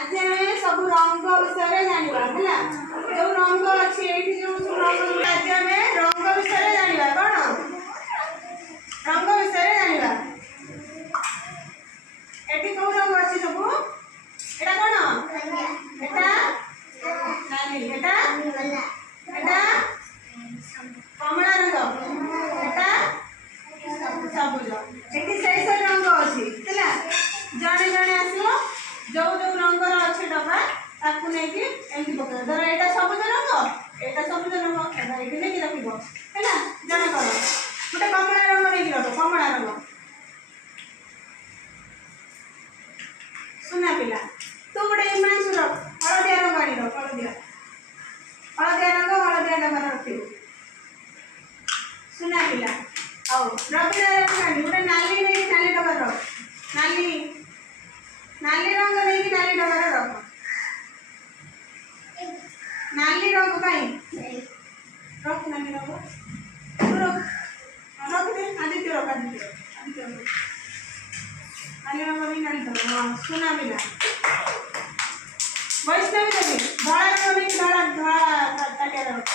आज आम सब रंग विषय जाना है जो रंग अच्छी जो रंग आज आम रंग विषय जाना कौन रंग विषय जाना ये कौ रंग अच्छी सब एटा कौन एटा नाली एटा एटा कमला रंग एटा सबुज ये से रंग अच्छी है जड़े जड़े आसो जो जो रंग अच्छे डब्बा ताकू नहीं एमती पकड़ धर यहाँ सबुज रंग यहाँ सबुज रंग ये नहीं रखो है जड़े कर गोटे कमला रंग नहीं रख कमला रंग सुना पिला तू गोटे इमांशु रख हलदिया रंग आनी रख हलदिया हलदिया रंग हलदिया डब्बा रखी सुना पिला आओ रवि रंग आनी गोटे नाली नहीं नाली डब्बा रख नाली नाली रंग नहीं नाली डब्बा रख नाली रंग कहीं रख नाली रंग रख दे आदित्य रख आदित्य नाली रंग नहीं नाली डब्बा हाँ सुना मिला वैष्णवी देवी धड़ा रंग नहीं धड़ा धड़ा ताटिया रख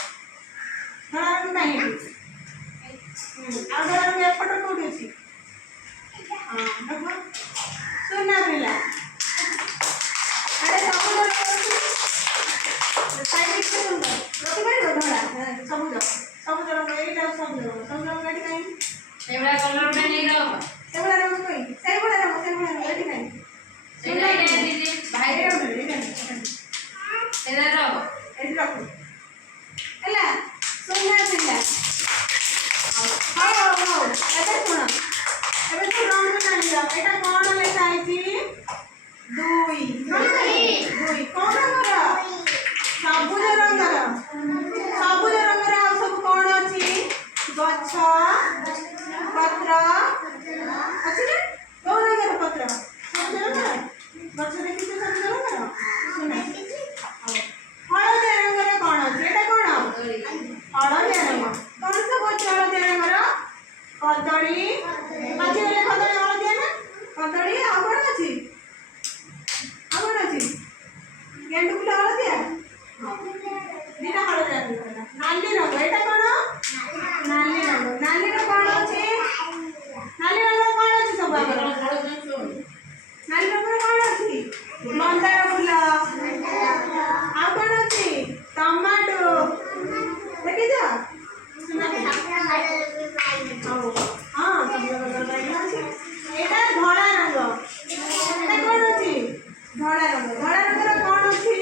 धड़ा रंग कहीं धड़ा रंग एपट कौटी अच्छी हाँ देखो सुना मिला अरे सबुज साइड से सुंदर रखि पाइबो धड़ा सबुज सबुज रंग एटा सबुज रंग काटी काई एवडा कलर पे नहीं रख एवडा रंग कोई सेवडा रंग एटी काई सेवडा दीदी भाई रंग एटा रख एटी रख एला सुना मिला हां हां एटा सुना एबे तो रंग ना लिया एटा कोन लेखा आइची दुई दुई कौन रंग सबुज रंग सबुज रंग सब कौन अच्छी गछ पत्र अच्छी ना कौ रंग पत्र सबुज रंग गछ देखी सबुज रंग सुना हलदिया रंग कौन अच्छी एटा कौन हलदिया रंग कौन सब अच्छे हलदिया रंग कदली पाची गले कदली हलदिया ना कदली आ कौन अच्छी कौन अच्छी गेंडू फुल हलदिया दीटा हलदिया नाली रंग एटा कौन नाली रंग कौन अच्छी नाली रंग कौन अच्छी सब नाली रंग कौन अच्छी मंदार फुल आ कौन अच्छी टमाटो देखी जा सुना हाँ सब एटा धड़ा रंग एटा कौन अच्छी धड़ा रंग कौन अच्छी